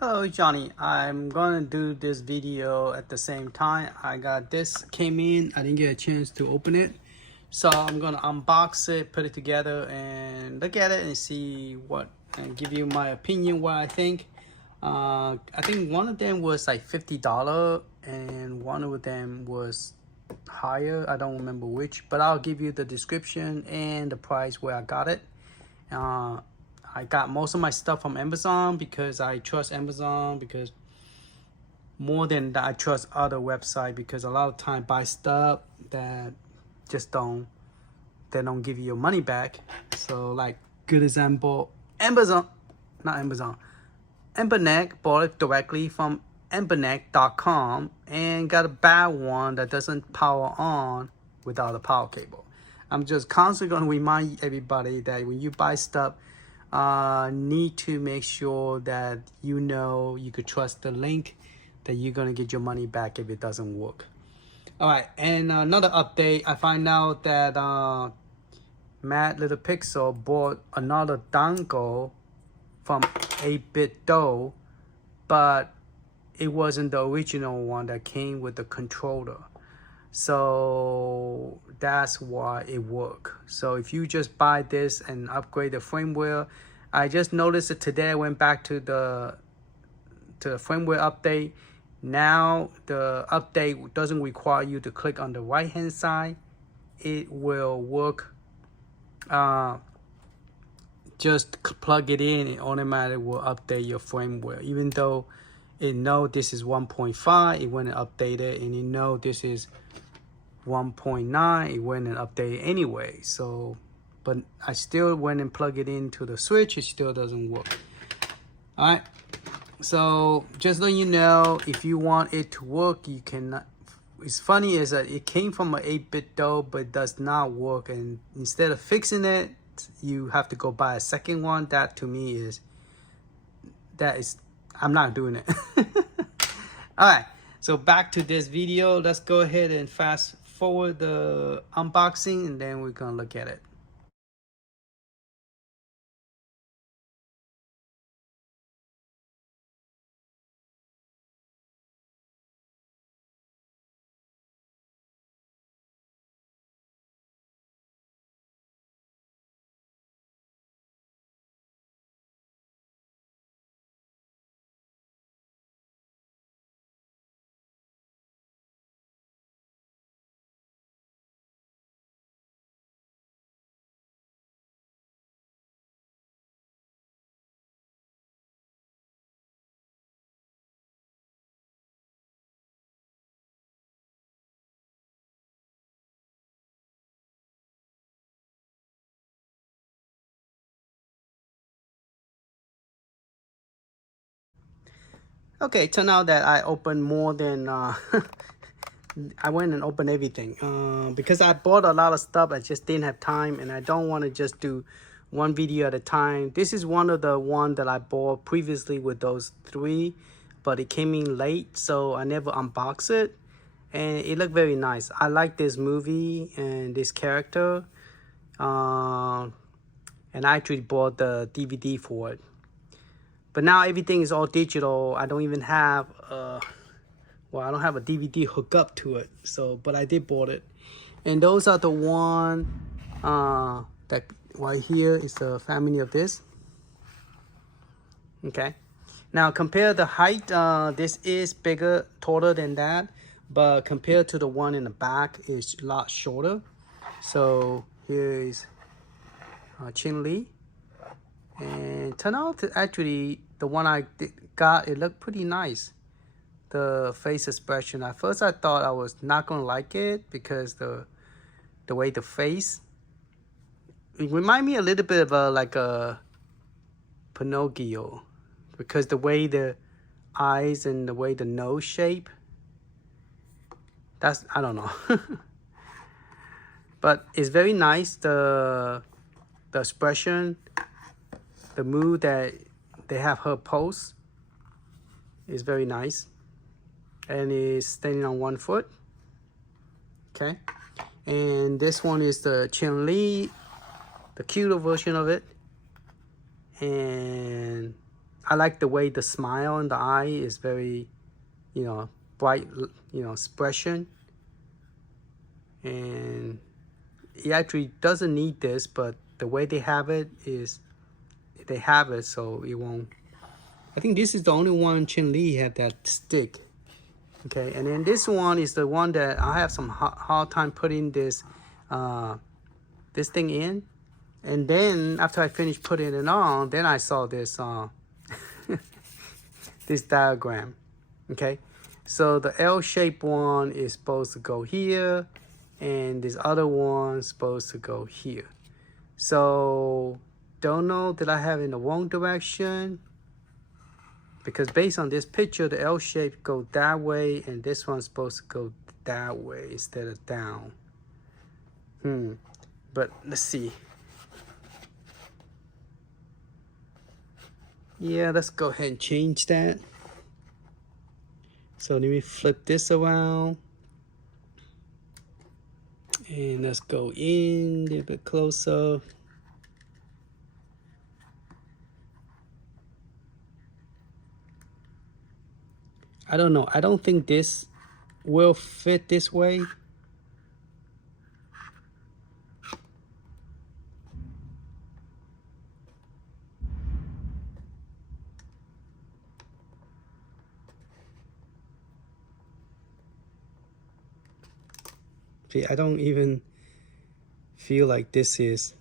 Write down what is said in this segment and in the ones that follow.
Hello Johnny, I'm gonna do this video at the same time. I got this came in, I didn't get a chance to open it. So I'm gonna unbox it, put it together and look at it and see what, and give you my opinion, what I think. I think one of them was like $50 and one of them was higher. I don't remember which, but I'll give you the description and the price where I got it. I got most of my stuff from Amazon because I trust Amazon, because more than that I trust other website, because a lot of time buy stuff that just they don't give you your money back. So like good example, Emberneck bought it directly from emberneck.com and got a bad one that doesn't power on without a power cable. I'm just constantly going to remind everybody that when you buy stuff, need to make sure that you could trust the link, that you're going to get your money back if it doesn't work. All right, and another update, I find out that Matt Little Pixel bought another dongle from 8-bit dough, but it wasn't the original one that came with the controller. So that's why it worked. So if you just buy this and upgrade the firmware, I just noticed it today. I went back to the firmware update. Now the update doesn't require you to click on the right hand side. It will work, just plug it in and automatically will update your firmware. Even though it know this is 1.5, it went and updated, and it know this is 1.9, it went and updated anyway. So but I still went and plugged it into the switch, it still doesn't work. All right, so just letting you know, if you want it to work, you cannot. It's funny is that it came from an 8-bit dough, but it does not work, and instead of fixing it, you have to go buy a second one. That to me is, I'm not doing it. All right, so back to this video. Let's go ahead and fast forward the unboxing and then we're gonna look at it. Okay, turned out that I opened more than I went and opened everything because I bought a lot of stuff. I just didn't have time, and I don't want to just do one video at a time. This is one of the one that I bought previously with those three, but it came in late, so I never unboxed it, and it looked very nice. I like this movie and this character, and I actually bought the DVD for it. But now everything is all digital. I don't even have well, I don't have a DVD hook up to it. So, but I did bought it, and those are the one that right here is the family of this. Okay, now compare the height. This is bigger, taller than that, but compared to the one in the back, is a lot shorter. So here is Chin Lee. And turned out to actually, the one I got, it looked pretty nice. The face expression. At first I thought I was not gonna like it because the way the face, it remind me a little bit of like a Pinocchio, because the way the eyes and the way the nose shape, that's, I don't know. But it's very nice. The expression, the mood that they have her pose is very nice, and is standing on one foot. Okay, and this one is the Chun Li, the cuter version of it, and I like the way the smile in the eye is very, you know, bright, you know, expression. And he actually doesn't need this, but the way they have it is they have it, so it won't. I think this is the only one Chun-Li had that stick. Okay, and then this one is the one that I have some hard time putting this this thing in. And then after I finished putting it on, then I saw this this diagram. Okay, so the L-shaped one is supposed to go here, and this other one is supposed to go here. So don't know that I have in the wrong direction, because based on this picture, the L shape go that way, and this one's supposed to go that way instead of down. But let's see. Yeah, let's go ahead and change that. So let me flip this around. And let's go in a little bit closer. I don't know. I don't think this will fit this way. See, I don't even feel like this is.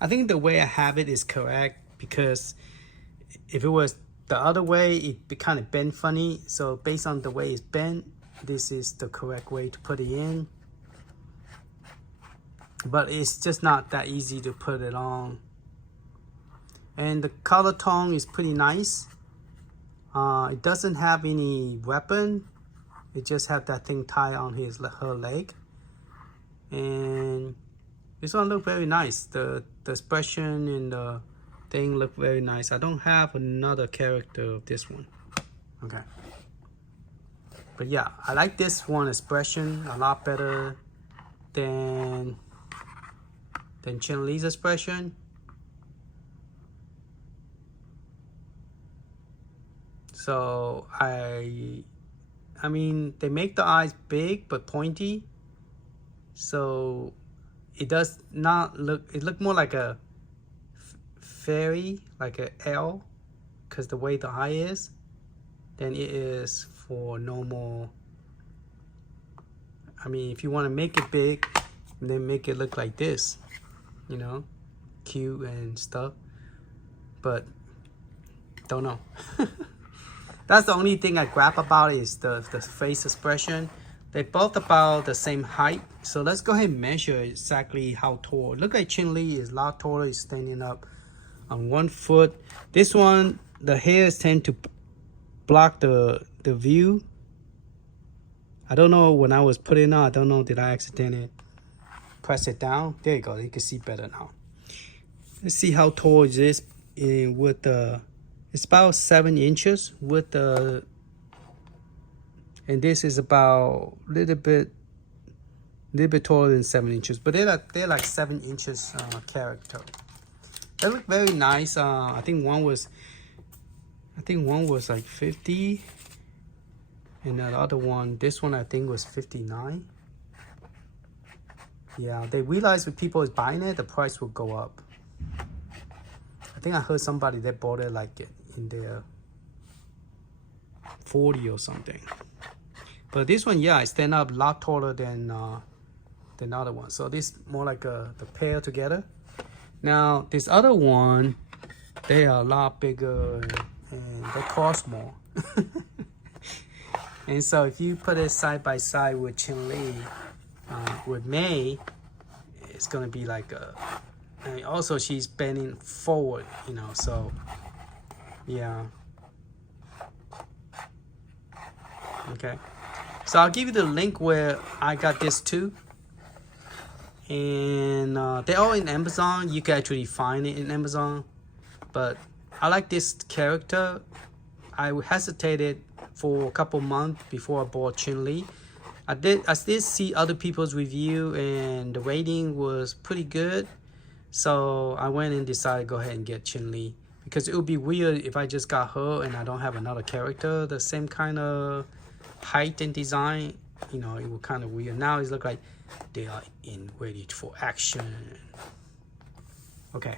I think the way I have it is correct, because if it was the other way, it'd be kind of bent funny. So based on the way it's bent, this is the correct way to put it in. But it's just not that easy to put it on. And the color tone is pretty nice. It doesn't have any weapon. It just have that thing tied on her leg. And this one look very nice. The expression and the thing look very nice. I don't have another character of this one. Okay. But yeah, I like this one expression a lot better than Chun-Li's expression. So I mean, they make the eyes big but pointy. So it does not look, it look more like a fairy, like a L, because the way the eye is, than it is for normal. I mean, if you want to make it big, then make it look like this, you know, cute and stuff. But don't know. That's the only thing I grab about it, is the face expression. They're both about the same height. So let's go ahead and measure exactly how tall. Look like Chun-Li is a lot taller. He's standing up on 1 foot. This one, the hairs tend to block the view. I don't know, when I was putting it on, I don't know, did I accidentally press it down? There you go, you can see better now. Let's see how tall is this with the, it's about 7 inches with the, and this is about a little bit taller than 7 inches, but they're like 7 inches character. They look very nice. I think one was like 50, and the other one, this one I think was 59. Yeah, they realized when people is buying it, the price will go up. I think I heard somebody that bought it like in their 40 or something. But this one, yeah, I stand up a lot taller than the other one. So this more like the pair together. Now this other one, they are a lot bigger and they cost more. And so if you put it side by side with Chun-Li, with May, it's gonna be like a, and also she's bending forward, you know, so yeah. Okay, so I'll give you the link where I got this too. and they're all in Amazon. You can actually find it in Amazon, but I like this character. I hesitated for a couple months before I bought Chun-Li. I did see other people's review and the rating was pretty good, so I went and decided to go ahead and get Chun-Li, because it would be weird if I just got her and I don't have another character the same kind of height and design. You know, it would kind of weird. Now it look like they are ready for action. Okay,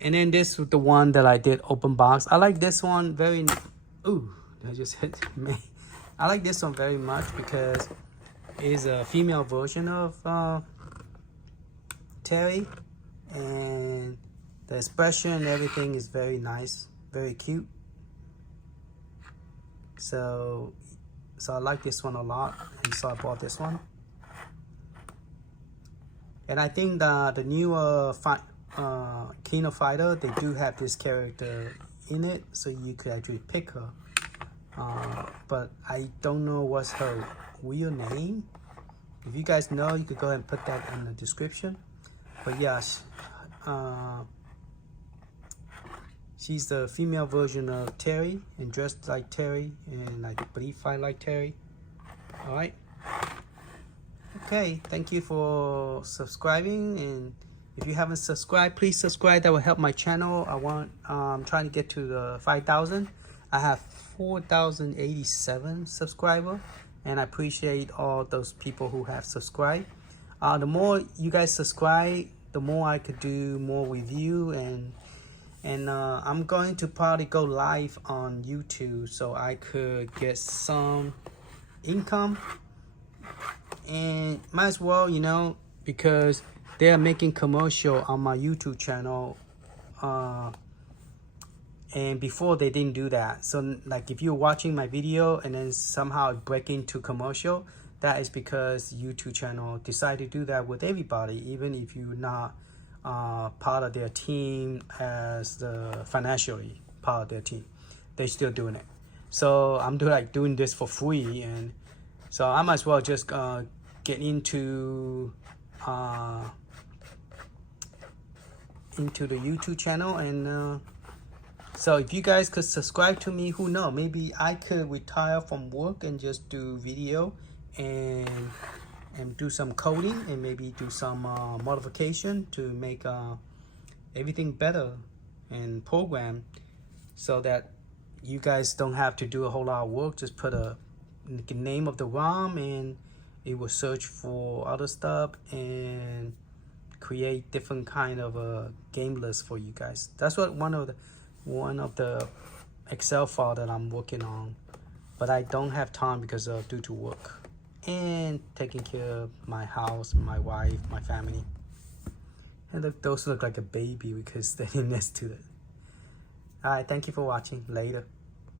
and then this was the one that I did open box. I like this one very. Ooh, that just hit me. I like this one very much because it's a female version of Terry, and the expression and everything is very nice, very cute. So I like this one a lot, and so I bought this one. And I think the newer Kino Fighter, they do have this character in it, so you could actually pick her. But I don't know what's her real name. If you guys know, you could go ahead and put that in the description. But yeah, she's the female version of Terry and dressed like Terry, and I believe fight like Terry. All right. Okay, thank you for subscribing, and if you haven't subscribed, please subscribe. That will help my channel. I'm trying to get to the 5,000. I have 4,087 subscribers, and I appreciate all those people who have subscribed. The more you guys subscribe, the more I could do more review, and I'm going to probably go live on YouTube so I could get some income, and might as well, you know, because they are making commercial on my YouTube channel, and before they didn't do that. So like if you're watching my video and then somehow break into commercial, that is because YouTube channel decided to do that with everybody, even if you're not part of their team as the financially part of their team, they still doing it. So I'm doing this for free, and so I might as well just get into the YouTube channel. And so if you guys could subscribe to me, who knows, maybe I could retire from work and just do video and do some coding and maybe do some modification to make everything better and program, so that you guys don't have to do a whole lot of work. Just put the name of the ROM and it will search for other stuff and create different kind of game list for you guys. That's what one of the Excel file that I'm working on, but I don't have time because of due to work and taking care of my house, my wife, my family. And those look like a baby because they're next to it. All right, thank you for watching. Later.